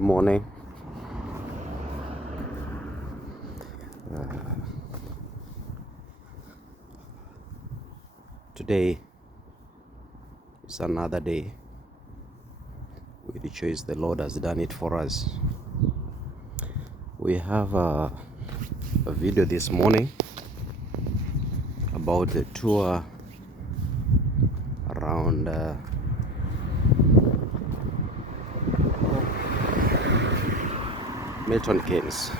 morning. Today is another day which the Lord has done it for us. We have a video this morning about the tour around Milton Keynes.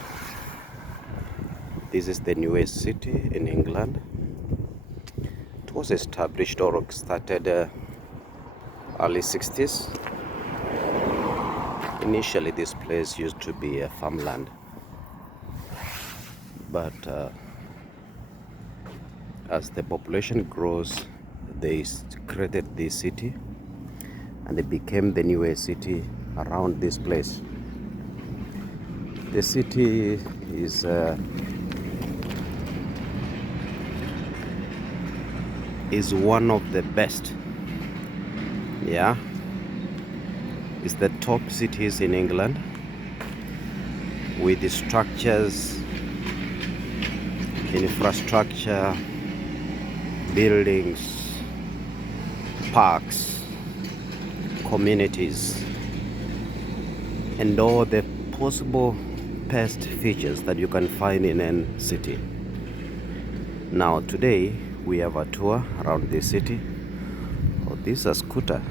This is the newest city in England. It was established or started early 60s. Initially, this place used to be a farmland, but as the population grows, they created this city, and it became the newest city around this place. The city is one of the best. Yeah, it's the top cities in England with the structures, infrastructure, buildings, parks, communities, and all the possible best features that you can find in a city. Now today we have a tour around this city. Oh, this is a scooter,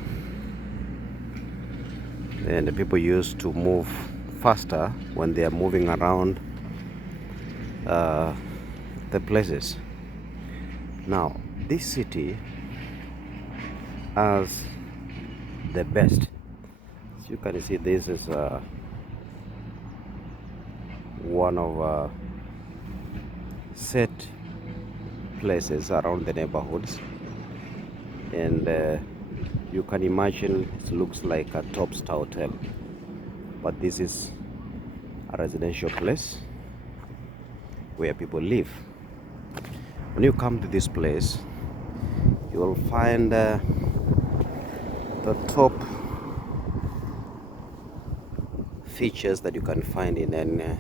and the people used to move faster when they are moving around the places. Now this city has the best. As you can see, this is one of set places around the neighborhoods, and you can imagine it looks like a top-star hotel, but this is a residential place where people live. When you come to this place, you will find the top features that you can find in a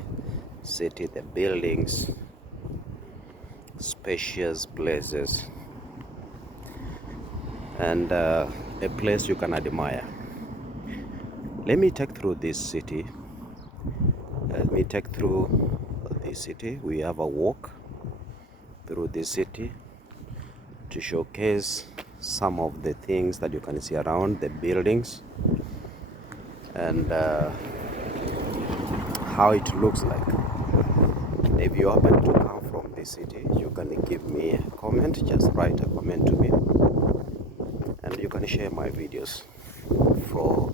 city: the buildings, spacious places, and a place you can admire. Let me take through this city. We have a walk through this city to showcase some of the things that you can see around the buildings and how it looks like. If you happen to come from this city, you can give me a comment. Just write a comment to me, and you can share my videos. For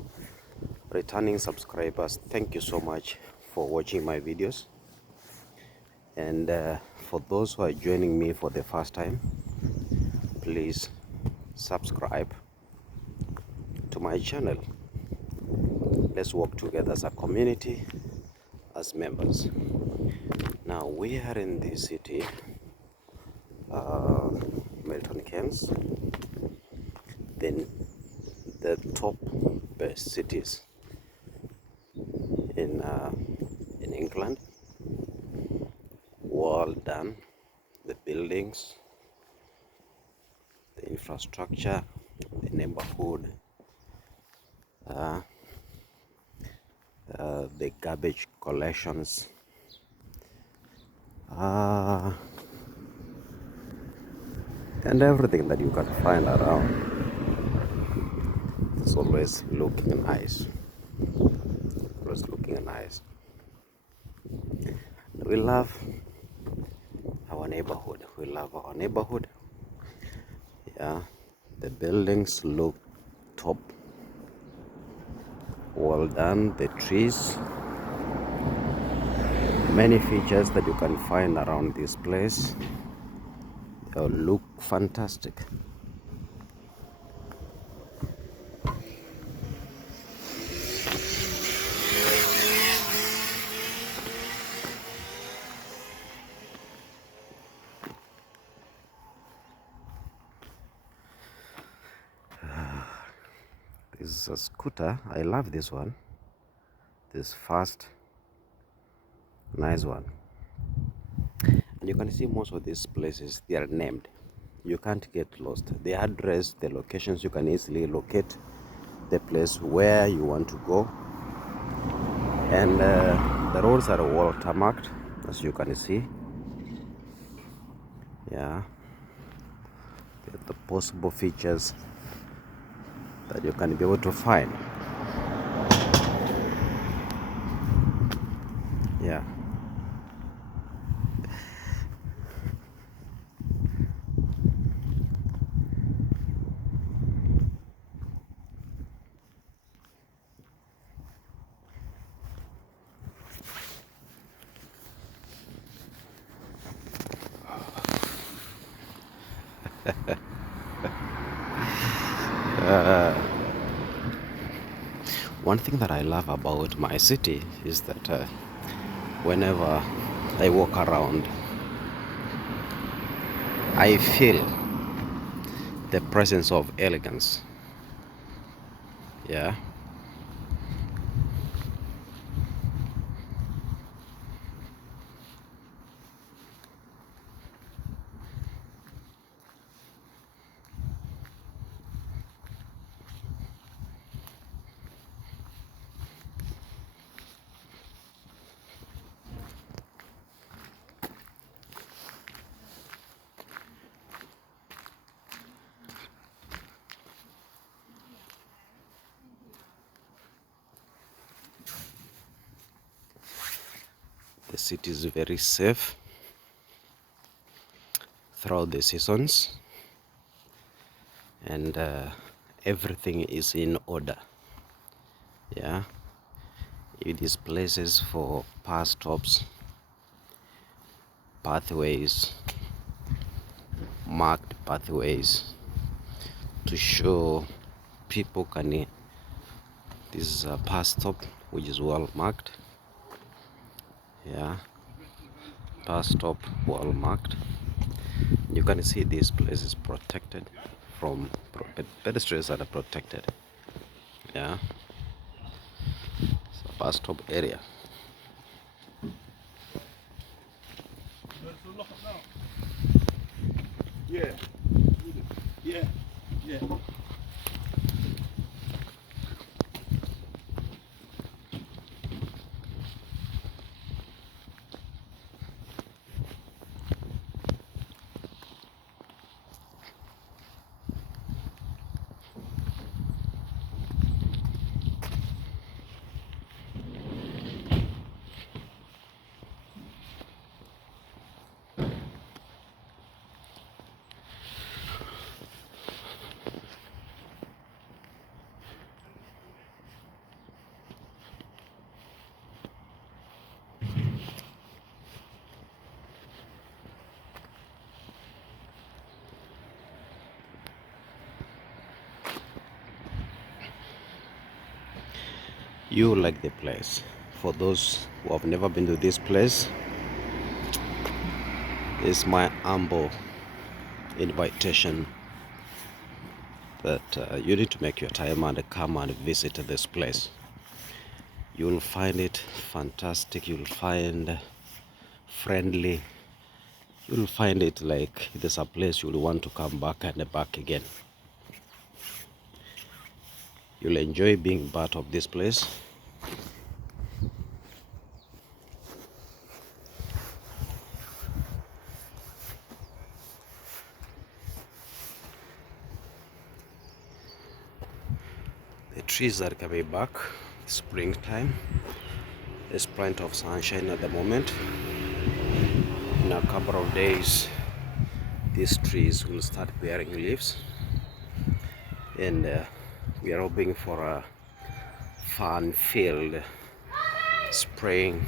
returning subscribers, thank you so much for watching my videos, and for those who are joining me for the first time, please subscribe to my channel. Let's work together as a community, as members. Now we are in this city, Milton Keynes, then the top best cities in England. Well done. The buildings, the infrastructure, the neighborhood, the garbage collections, and everything that you can find around. It's always looking nice. We love our neighborhood. Yeah, the buildings look top. Well done. The trees, many features that you can find around this place. They all look fantastic. This is a scooter. I love this one. this first. Nice one. And you can see most of these places, they are named. You can't get lost. The address, the locations, you can easily locate the place where you want to go. And the roads are water marked, as you can see. Yeah, the possible features that you can be able to find. Yeah. One thing that I love about my city is that whenever I walk around, I feel the presence of elegance. Yeah. The city is very safe throughout the seasons, and everything is in order. Yeah, it is places for pass stops, pathways, marked pathways to show people can. This is a pass stop which is well marked. Yeah, pass stop well marked. You can see this place is protected from pedestrians that are protected. Yeah, it's a bus stop area. Yeah, yeah, yeah. You like the place. For those who have never been to this place, it's my humble invitation that you need to make your time and come and visit this place. You'll find it fantastic. You'll find friendly. You'll find it like there's a place you'll want to come back and back again. You'll enjoy being part of this place. The trees are coming back. Springtime. There's plenty of sunshine at the moment. In a couple of days, these trees will start bearing leaves, and we are hoping for a fun-filled spring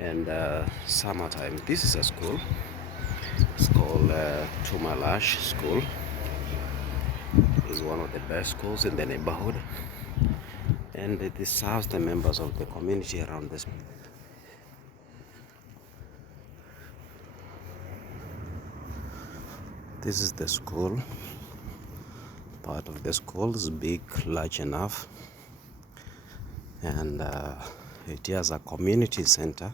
and summertime. This is a school. It's called Tumalash School. It's one of the best schools in the neighborhood, and it serves the members of the community around this. This is the school. Part of the school is big, large enough. and it has a community center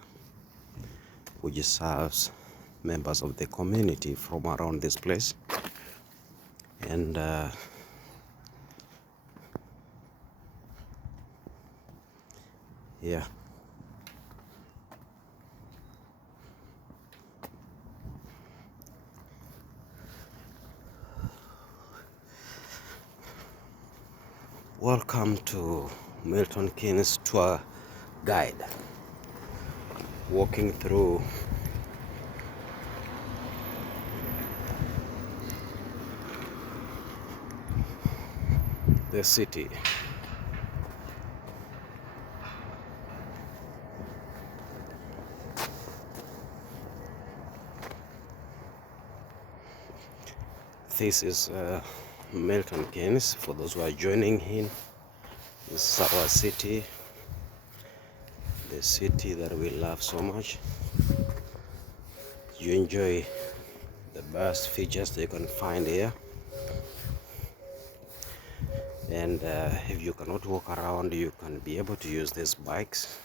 which serves members of the community from around this place. And yeah, welcome to Milton Keynes Tour Guide, walking through the city. This is Milton Keynes. For those who are joining in, this is our city, the city that we love so much. You enjoy the best features that you can find here. And if you cannot walk around, you can be able to use these bikes.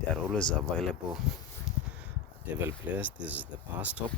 They are always available at every place. This is the bus stop.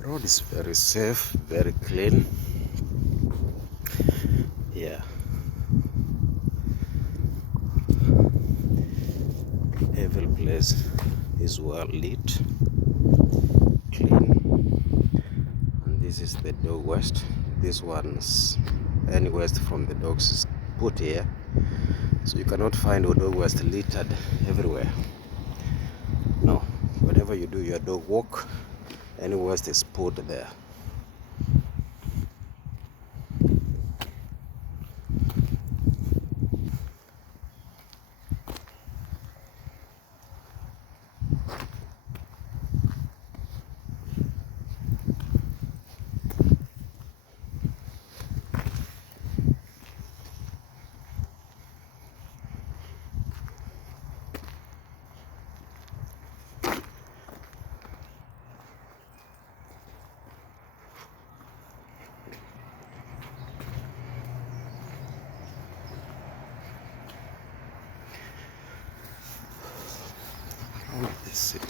The road is very safe, very clean. Yeah. Every place is well lit, clean. And this is the dog waste. This one's any waste from the dogs is put here. So you cannot find a dog waste littered everywhere. No. Whenever you do your dog walk, any waste is put there. Around this city.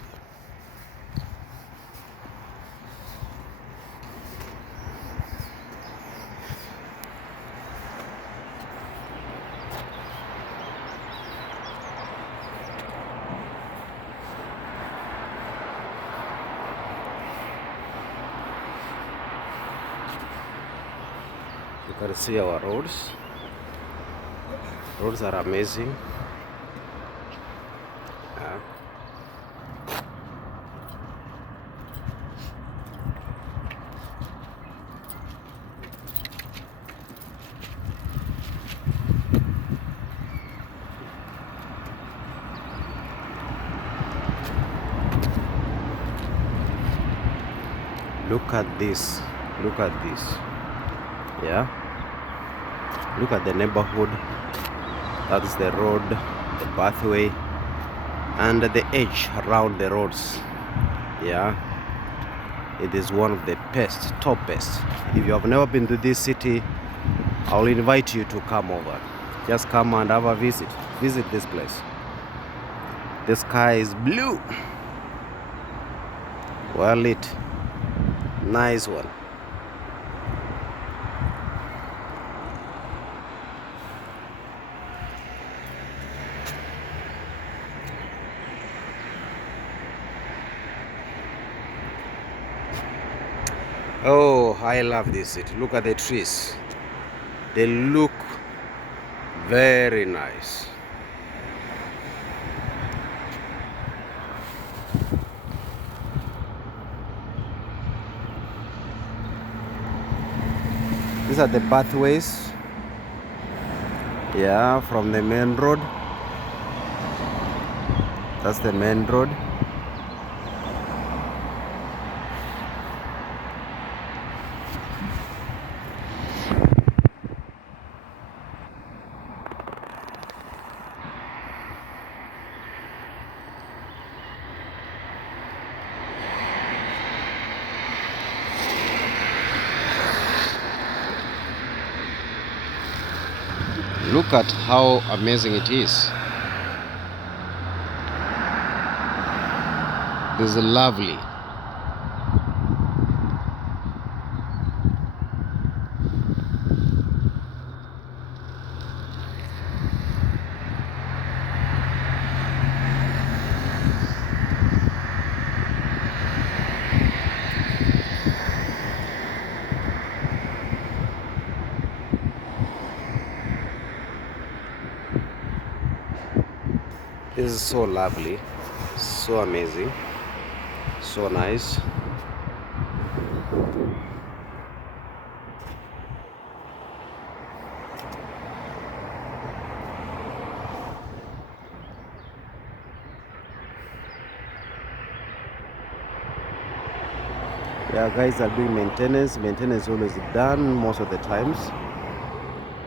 You can see our roads. Roads are amazing. Yeah. Look at this. Look at this. Yeah. Look at the neighborhood. That is the road, the pathway, and the edge around the roads. Yeah. It is one of the best, top best. If you have never been to this city, I will invite you to come over. Just come and have a visit. Visit this place. The sky is blue. Well lit. Nice one. Oh, I love this city. Look at the trees. They look very nice. These are the pathways Yeah, from the main road. That's the main road. Look at how amazing it is. This is lovely. This is so lovely, so amazing, so nice. Yeah, guys are doing maintenance. Maintenance is always done most of the times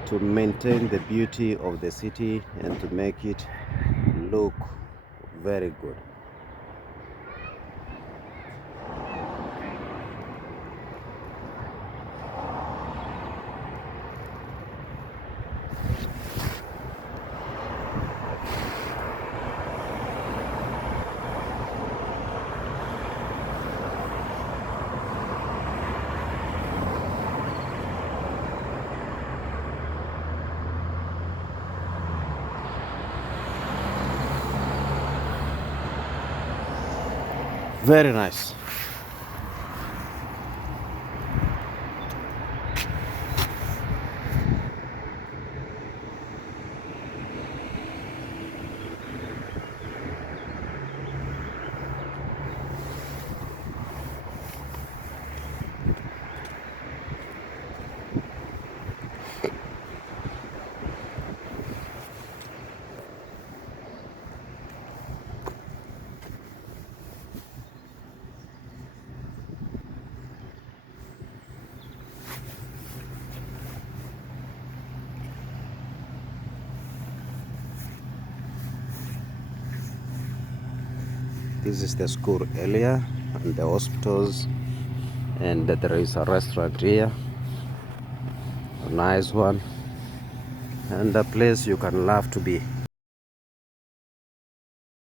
to maintain the beauty of the city and to make it look very good. Very nice. This is the school area and the hospitals, and there is a restaurant here, a nice one, and a place you can love to be.